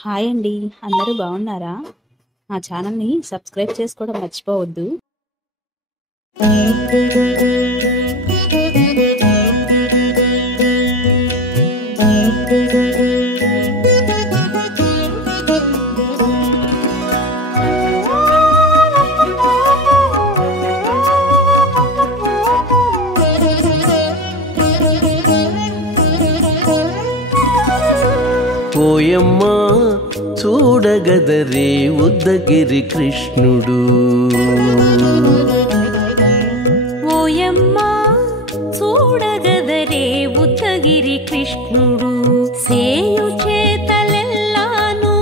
Hi అండి. అందరూ బాగున్నారా? మా ఛానల్‌ని సబ్స్క్రైబ్ చేసుకోవడం మర్చిపోవద్దు. ఓయమ్మా చూడగదరే ఉద్దగిరి కృష్ణుడు. ఓయమ్మా చూడగదరే ఉద్దగిరి కృష్ణుడు. సేయు చేతలెల్లాను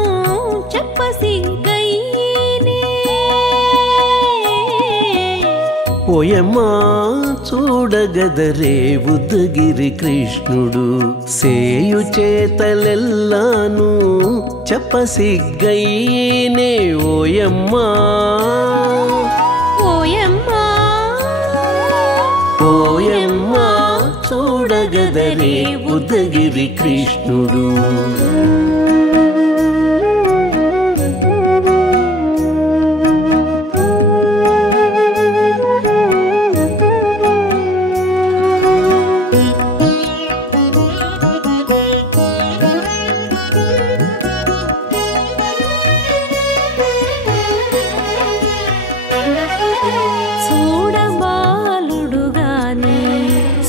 చెప్పసిగ్గయ్యేనే. ఓయమ్మా చూడగదరే ఉద్దగిరి కృష్ణుడు. సేయు చేతలెల్లాను చెప్పసిగ్గయ్యేనే. ఓయమ్మా ఓయమ్మా ఓయమ్మా చూడగదరే ఉద్దగిరి కృష్ణుడు.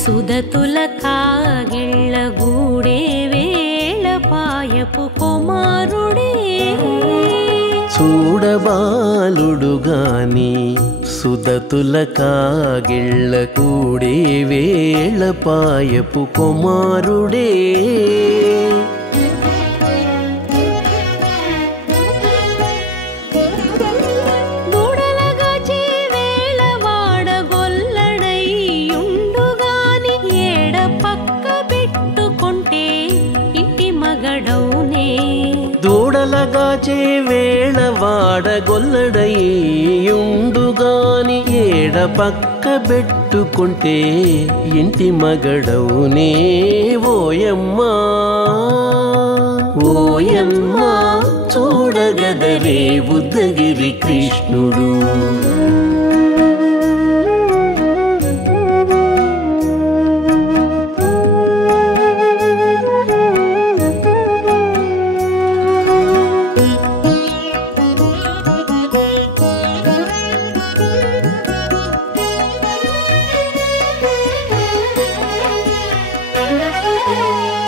సుదతుల కాగిళ్ళ గూడే వేళ పాయపు కుమారుడే. చూడబాలుడు గాని సుదతుల కాగిళ్ళ కూడే వేళ పాయపు కుమారుడే. దూడలగాచే వేళ వాడగొల్లడయ్యుండుగాని ఏడ పక్క పెట్టుకుంటే ఇంటి మగడవునే. ఓయమ్మా ఓయమ్మా చూడగదరే ఉద్దగిరి కృష్ణుడు.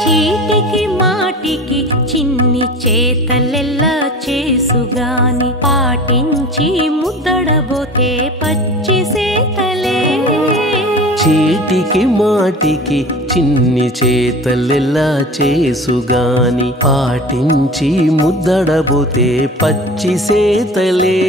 చీటికి మాటికి చిన్ని చేతలెల్లా చేసుగాని పాటించి ముద్దడబోతే పచ్చి సేతలే. చీటికి మాటికి చిన్ని చేతలెల్లా చేసుగాని పాటించి ముద్దడబోతే పచ్చి సేతలే.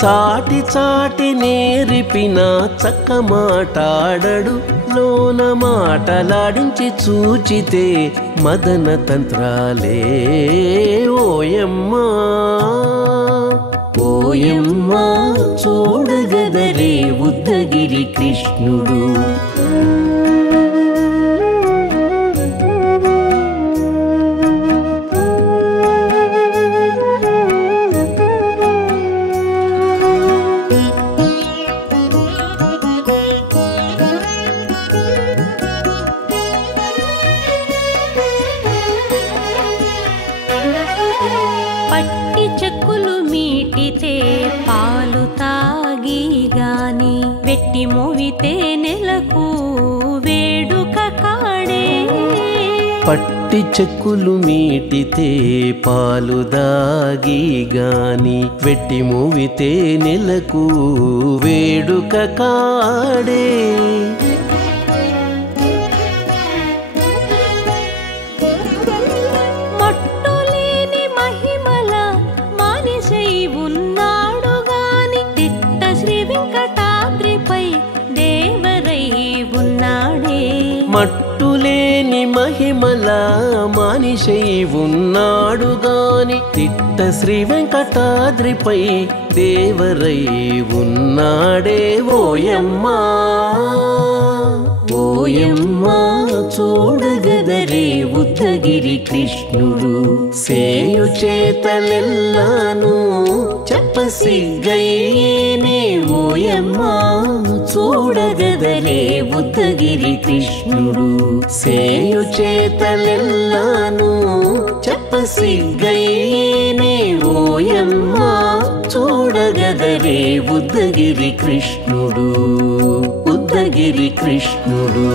చాటి చాటి నేరిపిన చక్క మాటాడడు లోన మాటలాడించి చూచితే మదన తంత్రాలే. ఓయమ్మా ఓయమ్మా చూడగదరే ఉద్దగిరి కృష్ణుడు. పట్టి చెక్కులు మీటితే పాలు తాగి గాని వెట్టి మోవితే నెలకు వేడుక కాడే. పట్టి చెక్కులు మీటితే పాలు దాగి గాని వెట్టి మూవితే నెలకు వేడుక కాడే. మట్టులేని మహిమ మహిమల మనిషై ఉన్నాడు గాని తిట్ట శ్రీ వెంకటాద్రిపై దేవరై ఉన్నాడే ఓయమ్మా ఓయమ్మా చూడగదరే ఉద్దగిరి కృష్ణుడు సేయు చేతలెల్లాను చెప్పసిగ్గయ్యేనే ఓయమ్మా చూడగదరే ఉద్దగిరి కృష్ణుడు సేయు చేతలెల్లాను చెప్పసిగ్గయ్యేనే ఓయమ్మా చూడగదరే ఉద్దగిరి కృష్ణుడు ఉద్దగిరి కృష్ణుడు